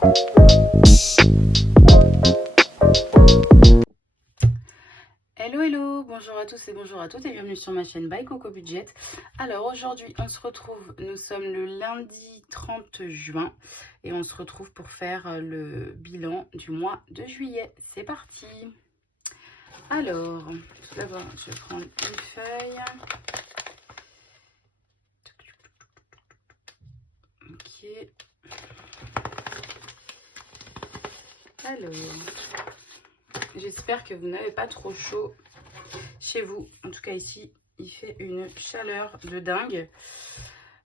Hello hello, bonjour à tous et bonjour à toutes et bienvenue sur ma chaîne By Coco Budget. Alors aujourd'hui on se retrouve, nous sommes le lundi 30 juin et on se retrouve pour faire le bilan du mois de juillet. C'est parti. Alors, tout d'abord je vais prendre une feuille. Ok. Alors, j'espère que vous n'avez pas trop chaud chez vous. En tout cas ici, il fait une chaleur de dingue.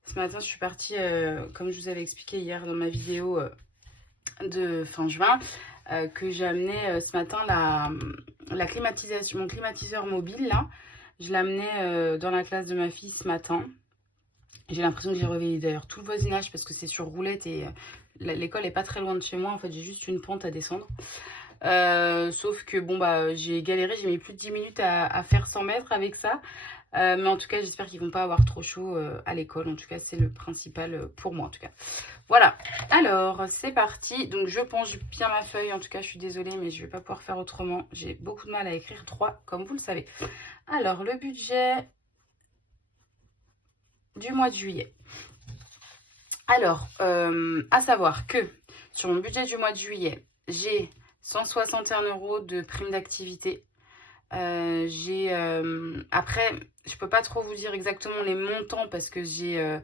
Ce matin, je suis partie, comme je vous avais expliqué hier dans ma vidéo de fin juin, que j'ai amené ce matin la climatisation, mon climatiseur mobile là. Je l'ai amené dans la classe de ma fille ce matin. J'ai l'impression que j'ai réveillé d'ailleurs tout le voisinage parce que c'est sur roulette et l'école est pas très loin de chez moi. En fait, j'ai juste une pente à descendre. Sauf que bon bah j'ai galéré, j'ai mis plus de 10 minutes à faire 100 mètres avec ça. Mais en tout cas j'espère qu'ils vont pas avoir trop chaud à l'école. En tout cas c'est le principal pour moi en tout cas. Voilà, alors c'est parti. Donc je penche bien ma feuille. En tout cas je suis désolée mais je vais pas pouvoir faire autrement. J'ai beaucoup de mal à écrire 3 comme vous le savez. Alors le budget du mois de juillet. Alors à savoir que sur mon budget du mois de juillet, j'ai 161 € de prime d'activité. Après, je peux pas trop vous dire exactement les montants parce que je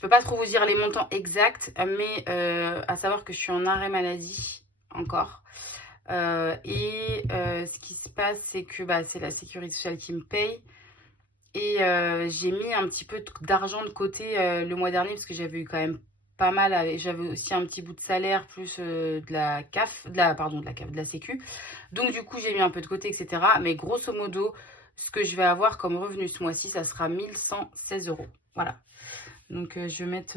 peux pas trop vous dire les montants exacts, mais à savoir que je suis en arrêt maladie encore. Ce qui se passe, c'est que c'est la sécurité sociale qui me paye. Et j'ai mis un petit peu d'argent de côté le mois dernier parce que j'avais eu quand même pas mal. J'avais aussi un petit bout de salaire plus de la CAF, de la sécu. Donc du coup, j'ai mis un peu de côté, etc. Mais grosso modo, ce que je vais avoir comme revenu ce mois-ci, ça sera 1116 €. Voilà. Donc je vais mettre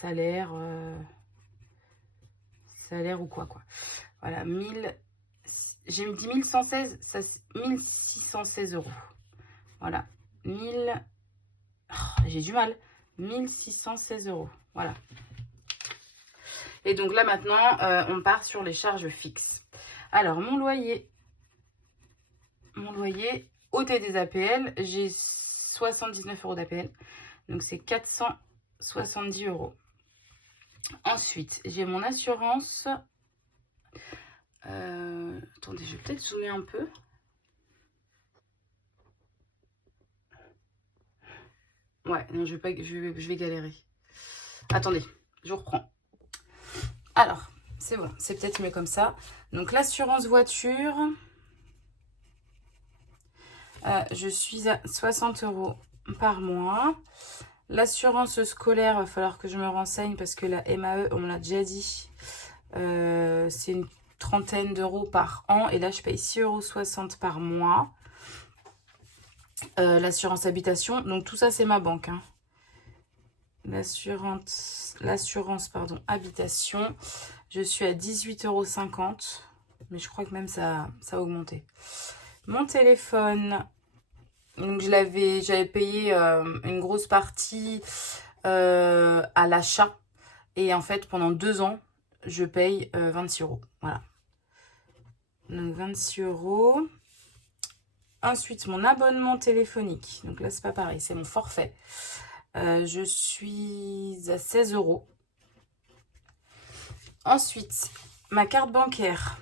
salaire ou quoi. Voilà, j'ai dit 1116, ça 1616 €. Voilà. J'ai du mal. 1616 €. Voilà. Et donc là maintenant, on part sur les charges fixes. Alors mon loyer, ôté des APL, j'ai 79 € d'APL. Donc c'est 470 €. Ensuite, j'ai mon assurance. Attendez, je vais peut-être zoomer un peu. Ouais, non, je vais galérer. Attendez, je reprends. Alors, c'est bon, c'est peut-être mieux comme ça. Donc l'assurance voiture, je suis à 60 € par mois. L'assurance scolaire, il va falloir que je me renseigne parce que la MAE, on me l'a déjà dit, c'est une trentaine d'euros par an. Et là, je paye 6,60 € par mois. L'assurance habitation, donc tout ça, c'est ma banque. Hein. L'assurance, habitation, je suis à 18,50 €. Mais je crois que même ça a augmenté. Mon téléphone, donc j'avais payé une grosse partie à l'achat. Et en fait, pendant 2 ans, je paye 26 €. Voilà. Donc 26 €. Ensuite, mon abonnement téléphonique. Donc là, c'est pas pareil, c'est mon forfait. Je suis à 16 €. Ensuite, ma carte bancaire.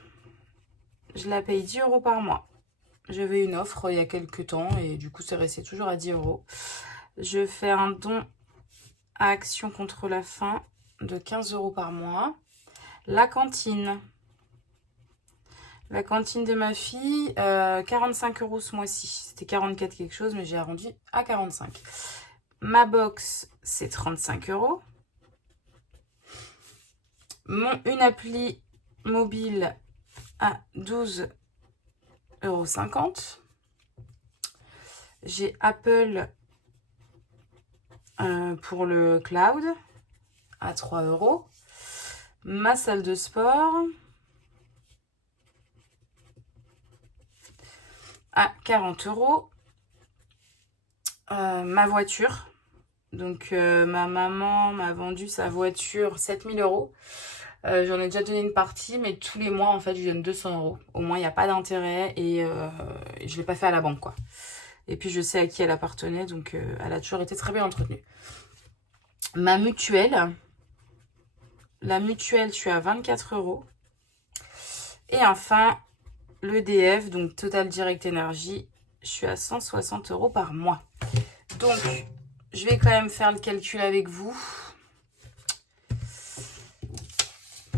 Je la paye 10 € par mois. J'avais une offre il y a quelques temps et du coup, c'est resté toujours à 10 €. Je fais un don à Action contre la faim de 15 € par mois. La cantine. La cantine de ma fille, 45 € ce mois-ci. C'était 44 quelque chose, mais j'ai arrondi à 45. Ma box, c'est 35 €. Une appli mobile à 12,50 €. J'ai Apple pour le cloud à 3 €. Ma salle de sport à 40 €. Ma voiture Donc ma maman m'a vendu sa voiture 7 000 €. J'en ai déjà donné une partie, mais tous les mois, en fait, je lui donne 200 €. Au moins, il n'y a pas d'intérêt et je ne l'ai pas fait à la banque, quoi. Et puis, je sais à qui elle appartenait, donc elle a toujours été très bien entretenue. Ma mutuelle, la mutuelle, je suis à 24 €. Et enfin, l'EDF, donc Total Direct Energy, je suis à 160 € par mois. Donc, je vais quand même faire le calcul avec vous.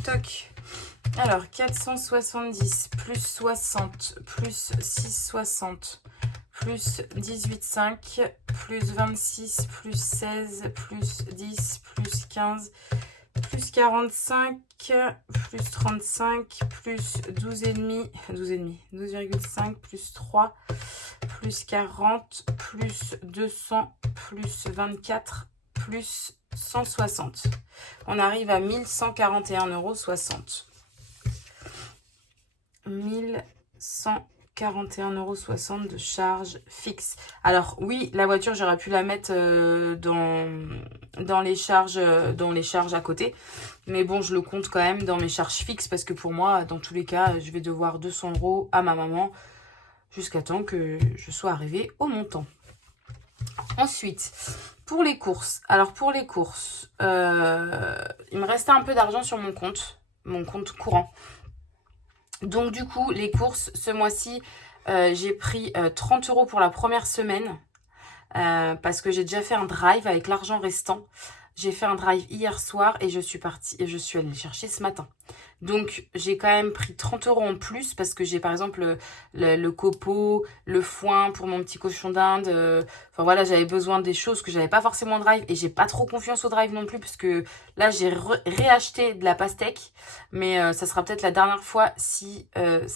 Toc. Alors, 470 plus 60 plus 660 plus 18,5 plus 26 plus 16 plus 10 plus 15 plus 45 plus 35 plus 12,5 12,5 plus 3 plus 40 plus 200 plus 24 plus 160. On arrive à 1141,60 €. 1141,60 € de charge fixe. Alors oui, la voiture, j'aurais pu la mettre dans les charges à côté. Mais bon, je le compte quand même dans mes charges fixes parce que pour moi, dans tous les cas, je vais devoir 200 € à ma maman jusqu'à temps que je sois arrivée au montant. Ensuite, pour les courses. Alors pour les courses, il me restait un peu d'argent sur mon compte courant. Donc du coup, les courses, ce mois-ci, j'ai pris 30 € pour la première semaine parce que j'ai déjà fait un drive avec l'argent restant. J'ai fait un drive hier soir et je suis allée le chercher ce matin. Donc, j'ai quand même pris 30 € en plus parce que j'ai par exemple le copeau, le foin pour mon petit cochon d'Inde. Enfin voilà, j'avais besoin des choses que j'avais pas forcément en drive et j'ai pas trop confiance au drive non plus parce que là, j'ai réacheté de la pastèque. Mais ça sera peut-être la dernière fois si elle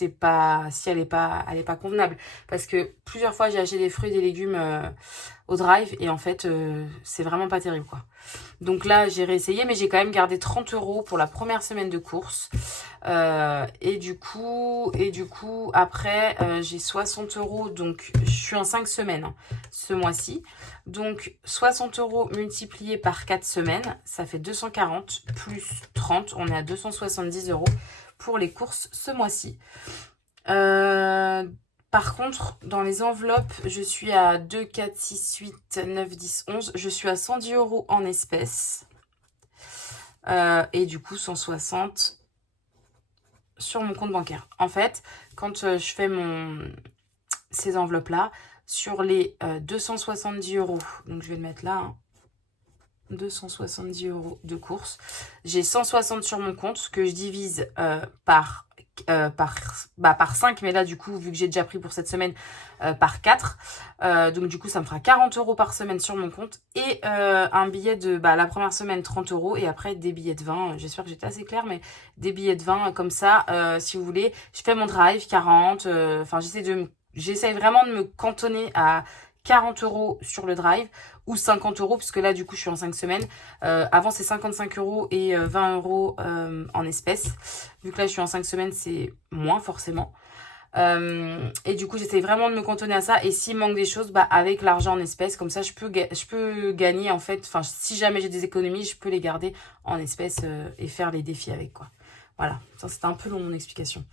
est pas convenable. Parce que plusieurs fois, j'ai acheté des fruits et des légumes au drive et en fait, c'est vraiment pas terrible, quoi. Donc là, j'ai réessayé, mais j'ai quand même gardé 30 € pour la première semaine de course. Et du coup, après, j'ai 60 €. Donc, je suis en 5 semaines hein, ce mois-ci. Donc, 60 € multiplié par 4 semaines, ça fait 240 plus 30. On est à 270 € pour les courses ce mois-ci. Par contre, dans les enveloppes, je suis à 2, 4, 6, 8, 9, 10, 11. Je suis à 110 € en espèces. Et du coup, 160 sur mon compte bancaire. En fait, quand je fais ces enveloppes-là, sur les 270 €, donc je vais le mettre là, hein, 270 € de course, j'ai 160 sur mon compte que je divise par 5, mais là du coup vu que j'ai déjà pris pour cette semaine par 4, donc du coup ça me fera 40 € par semaine sur mon compte et un billet de la première semaine 30 € et après des billets de 20. J'espère que j'étais assez claire, mais des billets de 20 comme ça, si vous voulez, je fais mon drive 40, enfin j'essaye vraiment de me cantonner à 40 € sur le drive ou 50 € puisque là du coup je suis en 5 semaines. Avant c'est 55 € et 20 € en espèces. Vu que là je suis en 5 semaines, c'est moins forcément. Et du coup j'essaie vraiment de me cantonner à ça. Et s'il manque des choses, avec l'argent en espèces, comme ça je peux gagner en fait. Enfin, si jamais j'ai des économies, je peux les garder en espèces et faire les défis avec, quoi. Voilà, ça c'était un peu long mon explication.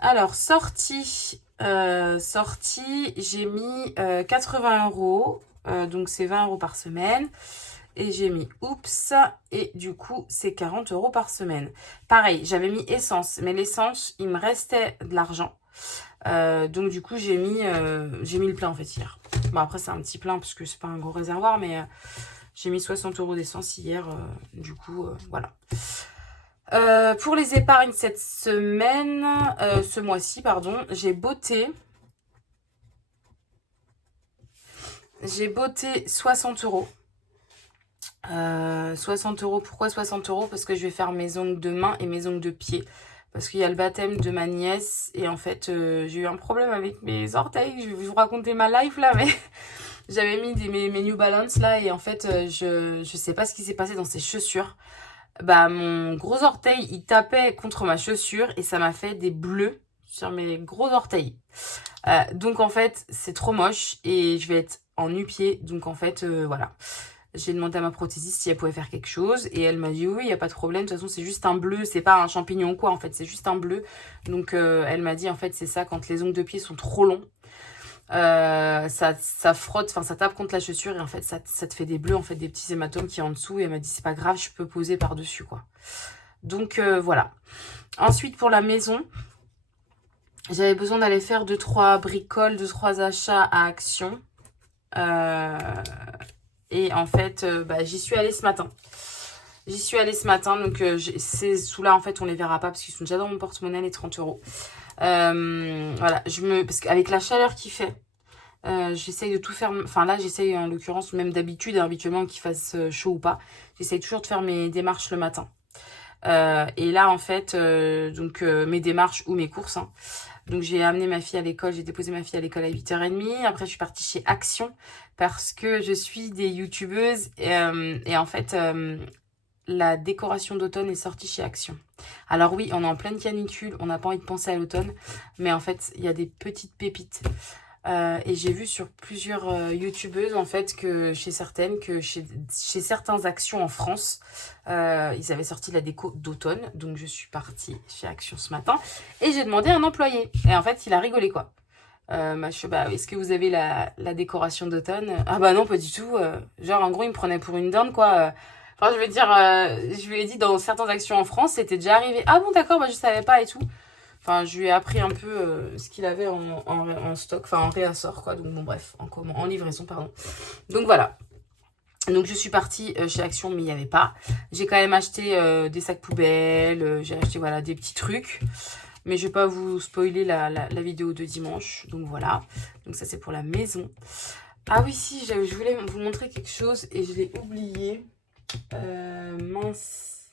Alors, sortie, j'ai mis 80 €, donc c'est 20 € par semaine. Et j'ai mis oups, et du coup, c'est 40 € par semaine. Pareil, j'avais mis essence, mais l'essence, il me restait de l'argent. Donc du coup, j'ai mis le plein en fait hier. Bon, après, c'est un petit plein parce que c'est pas un gros réservoir, mais j'ai mis 60 € d'essence hier. Du coup, voilà. Pour les épargnes cette semaine, ce mois-ci, pardon, j'ai botté 60 €. 60 €, pourquoi 60 €? Parce que je vais faire mes ongles de main et mes ongles de pied. Parce qu'il y a le baptême de ma nièce et en fait, j'ai eu un problème avec mes orteils. Je vais vous raconter ma life là, mais j'avais mis mes New Balance là et en fait, je sais pas ce qui s'est passé dans ces chaussures. Mon gros orteil, il tapait contre ma chaussure et ça m'a fait des bleus sur mes gros orteils. Donc en fait, c'est trop moche et je vais être en nu-pied. Donc en fait, voilà. J'ai demandé à ma prothésiste si elle pouvait faire quelque chose. Et elle m'a dit oui, il n'y a pas de problème. De toute façon, c'est juste un bleu. C'est pas un champignon ou quoi, en fait. C'est juste un bleu. Donc elle m'a dit, en fait, c'est ça, quand les ongles de pied sont trop longs. Ça frotte, enfin ça tape contre la chaussure. Et en fait, ça te fait des bleus, en fait, des petits hématomes qui est en dessous. Et elle m'a dit, c'est pas grave, je peux poser par-dessus, quoi. Donc voilà. Ensuite, pour la maison, j'avais besoin d'aller faire 2-3 bricoles, 2-3 achats à Action. Et en fait, j'y suis allée ce matin. Donc ces sous-là, en fait, on les verra pas parce qu'ils sont déjà dans mon porte-monnaie, les 30 €. Voilà, parce qu'avec la chaleur qu'il fait, j'essaye de tout faire. Enfin là, j'essaye en l'occurrence, même d'habitude, habituellement qu'il fasse chaud ou pas, j'essaye toujours de faire mes démarches le matin. Et là, en fait, mes démarches ou mes courses, hein. Donc, j'ai amené ma fille à l'école, j'ai déposé ma fille à l'école à 8h30. Après, je suis partie chez Action parce que je suis des youtubeuses. Et en fait, la décoration d'automne est sortie chez Action. Alors oui, on est en pleine canicule, on n'a pas envie de penser à l'automne. Mais en fait, il y a des petites pépites. Et j'ai vu sur plusieurs youtubeuses en fait que chez certains Actions en France, ils avaient sorti la déco d'automne. Donc je suis partie chez Action ce matin et j'ai demandé à un employé. Et en fait il a rigolé quoi. Est-ce que vous avez la décoration d'automne? Ah bah non, pas du tout. Genre en gros il me prenait pour une dinde quoi. Enfin je veux dire, je lui ai dit dans certaines Actions en France c'était déjà arrivé. Ah bon d'accord, je savais pas et tout. Enfin, je lui ai appris un peu ce qu'il avait en stock, enfin en réassort, quoi. Donc, bon, bref, en livraison, pardon. Donc, voilà. Donc, je suis partie chez Action, mais il n'y avait pas. J'ai quand même acheté des sacs poubelles, j'ai acheté, voilà, des petits trucs. Mais je ne vais pas vous spoiler la vidéo de dimanche. Donc, voilà. Donc, ça, c'est pour la maison. Ah oui, si, je voulais vous montrer quelque chose et je l'ai oublié. Mince.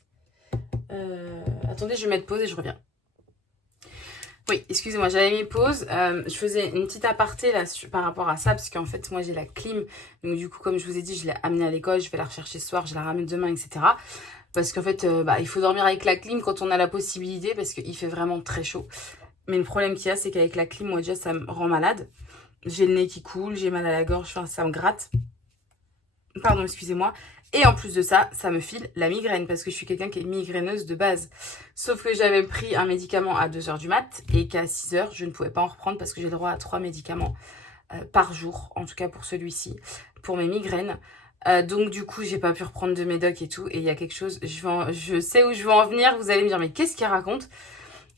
Attendez, je vais mettre pause et je reviens. Oui, excusez-moi, j'avais mis pause. Je faisais une petite aparté là par rapport à ça, parce qu'en fait, moi, j'ai la clim. Donc, du coup, comme je vous ai dit, je l'ai amenée à l'école, je vais la rechercher ce soir, je la ramène demain, etc. Parce qu'en fait, il faut dormir avec la clim quand on a la possibilité, parce qu'il fait vraiment très chaud. Mais le problème qu'il y a, c'est qu'avec la clim, moi, déjà, ça me rend malade. J'ai le nez qui coule, j'ai mal à la gorge, enfin, ça me gratte. Pardon, excusez-moi. Et en plus de ça, ça me file la migraine parce que je suis quelqu'un qui est migraineuse de base. Sauf que j'avais pris un médicament à 2h du mat et qu'à 6h, je ne pouvais pas en reprendre parce que j'ai le droit à 3 médicaments par jour, en tout cas pour celui-ci, pour mes migraines. Donc du coup, j'ai pas pu reprendre de médoc et tout. Et il y a quelque chose, je sais où je veux en venir. Vous allez me dire, mais qu'est-ce qu'il raconte?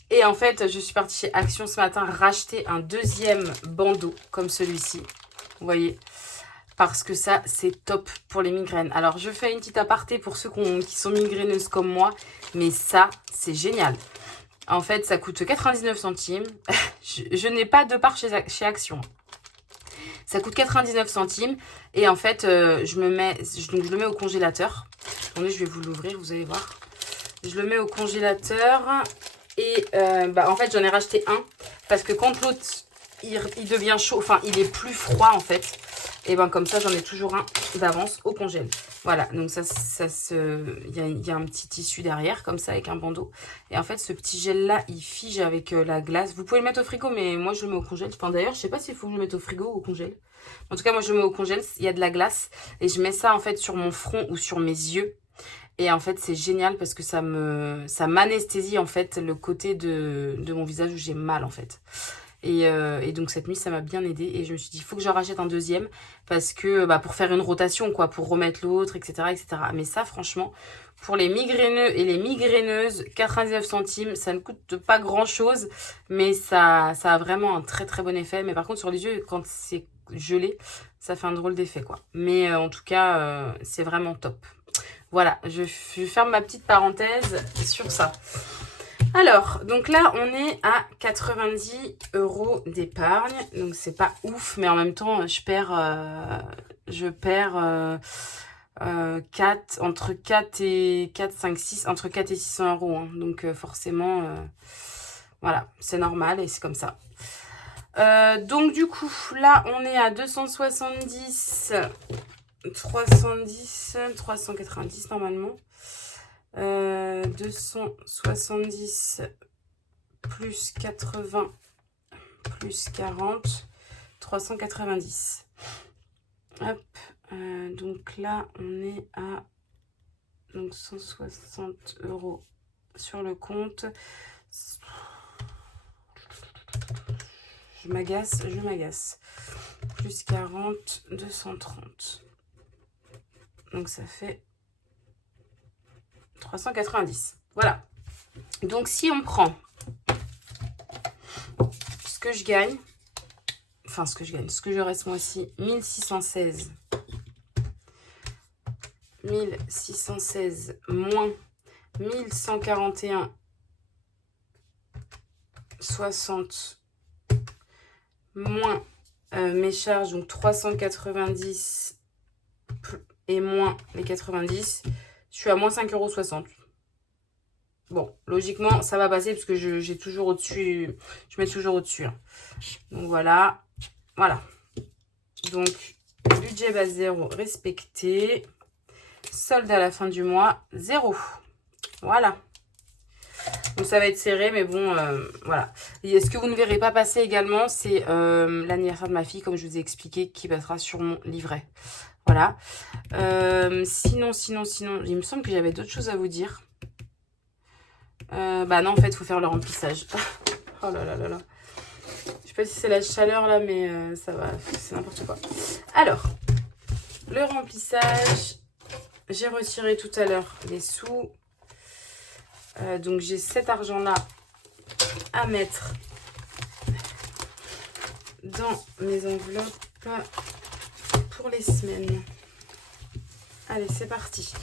Et en fait, je suis partie chez Action ce matin racheter un deuxième bandeau comme celui-ci. Vous voyez ? Parce que ça, c'est top pour les migraines. Alors, je fais une petite aparté pour ceux qui sont migraineuses comme moi. Mais ça, c'est génial. En fait, ça coûte 99 centimes. Je n'ai pas de part chez Action. Ça coûte 99 centimes. Et en fait, je le mets au congélateur. Attendez, je vais vous l'ouvrir, vous allez voir. Je le mets au congélateur. Et en fait, j'en ai racheté un. Parce que quand l'autre, il devient chaud, enfin, il est plus froid en fait. Et comme ça, j'en ai toujours un d'avance au congèle. Voilà, donc il y a un petit tissu derrière, comme ça, avec un bandeau. Et en fait, ce petit gel-là, il fige avec la glace. Vous pouvez le mettre au frigo, mais moi, je le mets au congèle. Enfin, d'ailleurs, je sais pas s'il faut que je le mette au frigo ou au congèle. En tout cas, moi, je le mets au congèle. Il y a de la glace. Et je mets ça, en fait, sur mon front ou sur mes yeux. Et en fait, c'est génial parce que ça m'anesthésie, en fait, le côté de mon visage où j'ai mal, en fait. Et donc cette nuit ça m'a bien aidé et je me suis dit il faut que j'en rachète un deuxième parce que pour faire une rotation quoi, pour remettre l'autre, etc. Mais ça franchement pour les migraineux et les migraineuses, 99 centimes, ça ne coûte pas grand chose, mais ça a vraiment un très très bon effet. Mais par contre sur les yeux quand c'est gelé ça fait un drôle d'effet quoi. Mais en tout cas c'est vraiment top. Voilà, je ferme ma petite parenthèse sur ça. Alors, donc là, on est à 90 € d'épargne. Donc, c'est pas ouf, mais en même temps, je perds entre 4 et 4, 5, 6, entre 4 et 600 €. Hein. Donc, forcément, voilà, c'est normal et c'est comme ça. Donc, du coup, là, on est à 270, 310, 390 normalement. 270 plus 80 plus 40, 390. Hop. Donc là, on est à donc 160 € sur le compte. Je m'agace. Plus 40, 230. Donc ça fait 390. Voilà. Donc si on prend ce que je gagne, enfin ce que je reste moi aussi, 1616. 1616 moins 1141 60 moins mes charges, donc 390 et moins les 90, je suis à moins 5,60 €. Bon, logiquement, ça va passer parce que j'ai toujours au-dessus, je mets toujours au-dessus. Hein. Donc voilà, voilà. Donc, budget base 0 respecté. Solde à la fin du mois, 0. Voilà. Donc ça va être serré, mais bon, voilà. Et ce que vous ne verrez pas passer également, c'est l'anniversaire de ma fille, comme je vous ai expliqué, qui passera sur mon livret. Voilà. Sinon, il me semble que j'avais d'autres choses à vous dire. Bah non, en fait, il faut faire le remplissage. Oh là là là là. Je sais pas si c'est la chaleur là, mais ça va, c'est n'importe quoi. Alors, le remplissage, j'ai retiré tout à l'heure les sous. Donc j'ai cet argent-là à mettre dans mes enveloppes pour les semaines. Allez, c'est parti.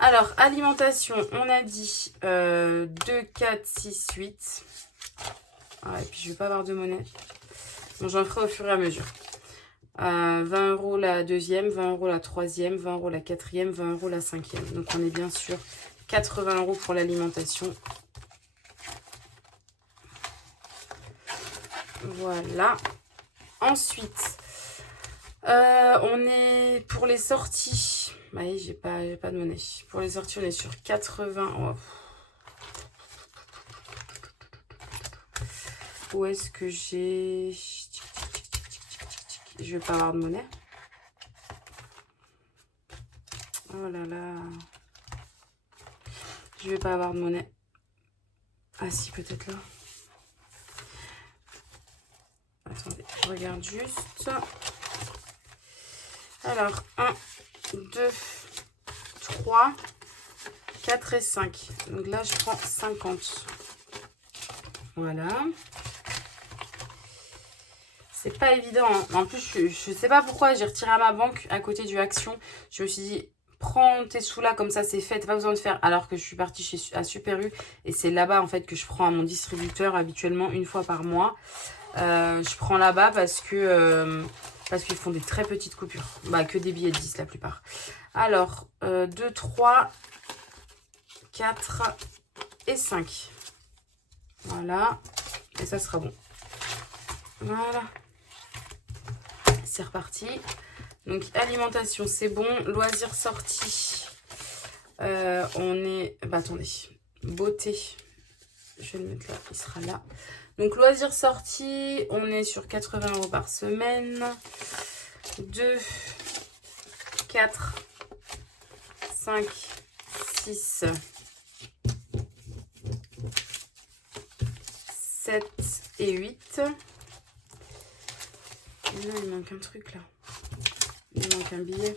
Alors, alimentation, on a dit 2, 4, 6, 8. Ah, et puis, je ne vais pas avoir de monnaie. Bon, j'en ferai au fur et à mesure. 20 € la deuxième, 20 € la troisième, 20 € la quatrième, 20 € la cinquième. Donc, on est bien sûr 80 € pour l'alimentation. Voilà. Ensuite, on est pour les sorties. Bah oui, j'ai pas de monnaie. Pour les sorties, on est sur 80. Oh. Où est-ce que j'ai... Je vais pas avoir de monnaie. Oh là là. Je vais pas avoir de monnaie. Ah si, peut-être là. Attendez, je regarde juste. Alors, 1, 2, 3, 4 et 5. Donc là, je prends 50. Voilà. C'est pas évident. Hein. En plus, je sais pas pourquoi j'ai retiré à ma banque à côté du Action. Je me suis dit, prends tes sous là, comme ça c'est fait, t'as pas besoin de faire. Alors que je suis partie à Super U et c'est là-bas en fait que je prends à mon distributeur habituellement une fois par mois. Je prends là-bas parce qu'ils font des très petites coupures. Bah, que des billets de 10 la plupart. Alors, 2, 3, 4 et 5. Voilà. Et ça sera bon. Voilà. C'est reparti. Donc, alimentation, c'est bon. Loisirs sortis. On est... Bah, attendez. Beauté. Je vais le mettre là. Il sera là. Donc, loisirs sortis, on est sur 80 € par semaine. 2, 4, 5, 6, 7 et 8. Et là, il manque un truc, là. Il manque un billet.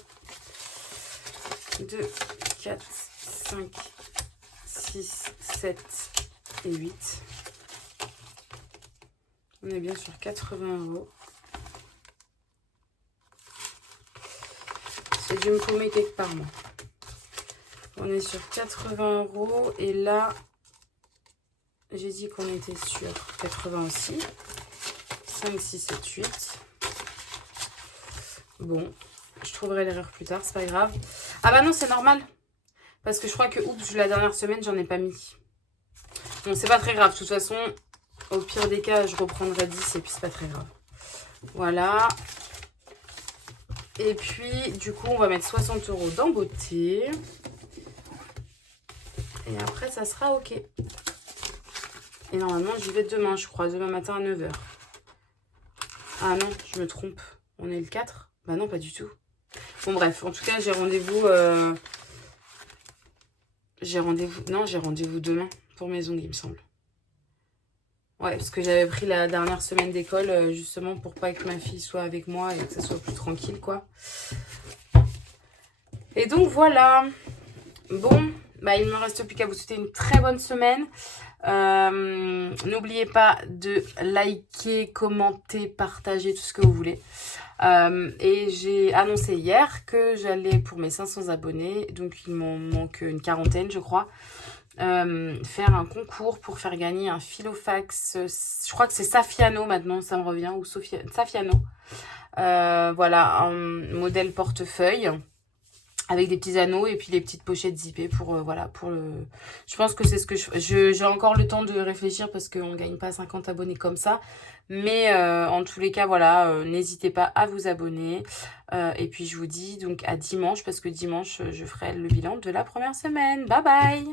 2, 4, 5, 6, 7 et 8. On est bien sur 80 €. J'ai dû me paumer quelque part, moi. On est sur 80 €. Et là, j'ai dit qu'on était sur 80 aussi. 5, 6, 7, 8. Bon, je trouverai l'erreur plus tard, c'est pas grave. Ah bah non, c'est normal. Parce que je crois que, oups, la dernière semaine, j'en ai pas mis. Bon, c'est pas très grave. De toute façon... Au pire des cas, je reprendrai 10 et puis c'est pas très grave. Voilà. Et puis, du coup, on va mettre 60 € dans beauté. Et après, ça sera OK. Et normalement, j'y vais demain, je crois. Demain matin à 9 h. Ah non, je me trompe. On est le 4 ? Bah non, pas du tout. Bon bref, en tout cas j'ai rendez-vous j'ai rendez-vous demain pour mes ongles il me semble. Ouais, parce que j'avais pris la dernière semaine d'école justement pour pas que ma fille soit avec moi et que ça soit plus tranquille quoi. Et donc voilà. Bon, bah il ne me reste plus qu'à vous souhaiter une très bonne semaine. N'oubliez pas de liker, commenter, partager tout ce que vous voulez. Et j'ai annoncé hier que j'allais pour mes 500 abonnés, donc il m'en manque une quarantaine je crois, faire un concours pour faire gagner un Filofax, je crois que c'est Safiano maintenant, ça me revient, ou Safiano. Voilà, un modèle portefeuille avec des petits anneaux et puis les petites pochettes zippées pour voilà, pour le... Je pense que c'est ce que j'ai encore le temps de réfléchir parce qu'on ne gagne pas 50 abonnés comme ça. Mais en tous les cas, voilà, n'hésitez pas à vous abonner. Et puis je vous dis donc à dimanche parce que dimanche, je ferai le bilan de la première semaine. Bye bye!